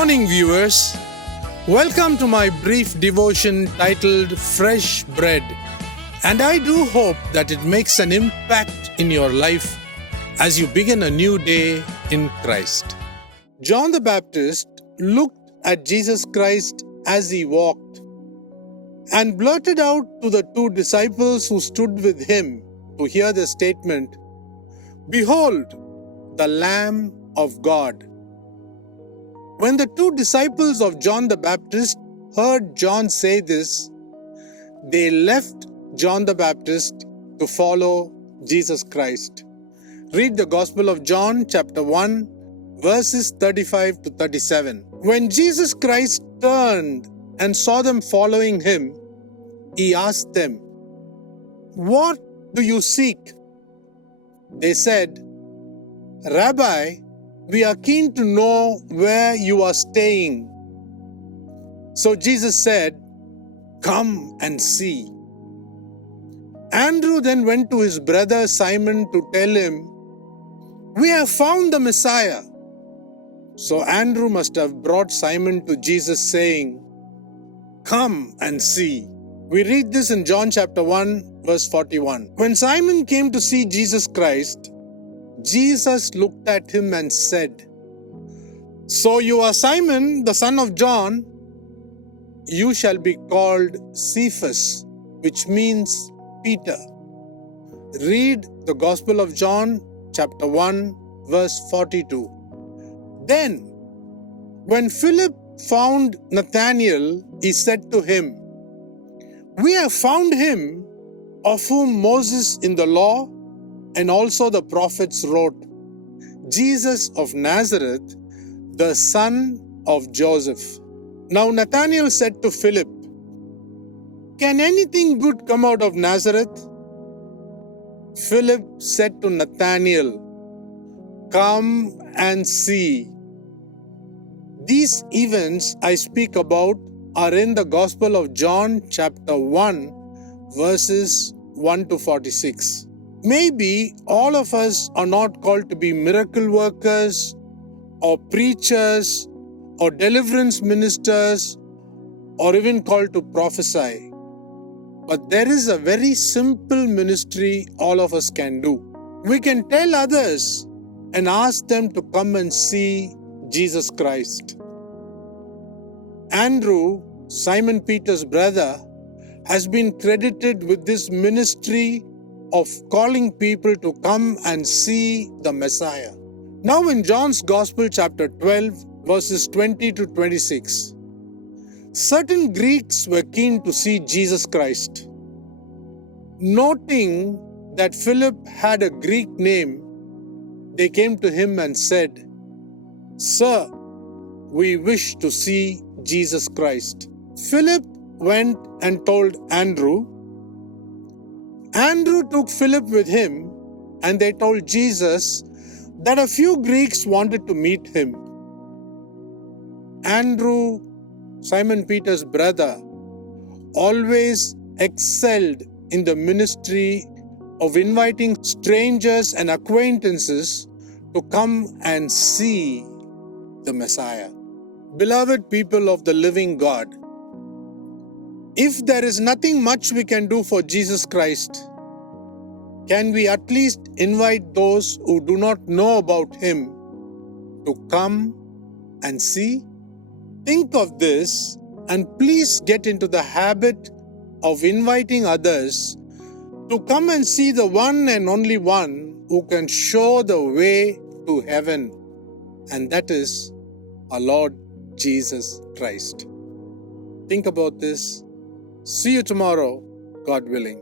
morning, viewers. Welcome to my brief devotion titled Fresh Bread. And I do hope that it makes an impact in your life as you begin a new day in Christ. John the Baptist looked at Jesus Christ as he walked and blurted out to the two disciples who stood with him to hear the statement, "Behold, the Lamb of God." When the two disciples of John the Baptist heard John say this, they left John the Baptist to follow Jesus Christ. Read the Gospel of John, chapter 1, verses 35 to 37. When Jesus Christ turned and saw them following him, he asked them, "What do you seek?" They said, "Rabbi, we are keen to know where you are staying." So Jesus said, "Come and see." Andrew then went to his brother Simon to tell him, "We have found the Messiah." So Andrew must have brought Simon to Jesus saying, "Come and see." We read this in John chapter 1, verse 41. When Simon came to see Jesus Christ, Jesus looked at him and said, "So you are Simon, the son of John. You shall be called Cephas," which means Peter. Read the Gospel of John, chapter 1, verse 42. Then, when Philip found Nathanael, he said to him, "We have found him of whom Moses in the law and also the prophets wrote, Jesus of Nazareth, the son of Joseph." Now Nathanael said to Philip, "Can anything good come out of Nazareth?" Philip said to Nathanael, "Come and see." These events I speak about are in the Gospel of John chapter 1, verses 1 to 46. Maybe all of us are not called to be miracle workers or preachers or deliverance ministers or even called to prophesy. But there is a very simple ministry all of us can do. We can tell others and ask them to come and see Jesus Christ. Andrew, Simon Peter's brother, has been credited with this ministry of calling people to come and see the Messiah. Now in John's Gospel chapter 12, verses 20 to 26, certain Greeks were keen to see Jesus Christ. Noting that Philip had a Greek name, they came to him and said, "Sir, we wish to see Jesus Christ." Philip went and told Andrew. Andrew took Philip with him, and they told Jesus that a few Greeks wanted to meet him. Andrew, Simon Peter's brother, always excelled in the ministry of inviting strangers and acquaintances to come and see the Messiah. Beloved people of the living God, if there is nothing much we can do for Jesus Christ, can we at least invite those who do not know about him to come and see? Think of this and please get into the habit of inviting others to come and see the one and only one who can show the way to heaven, and that is our Lord Jesus Christ. Think about this. See you tomorrow, God willing.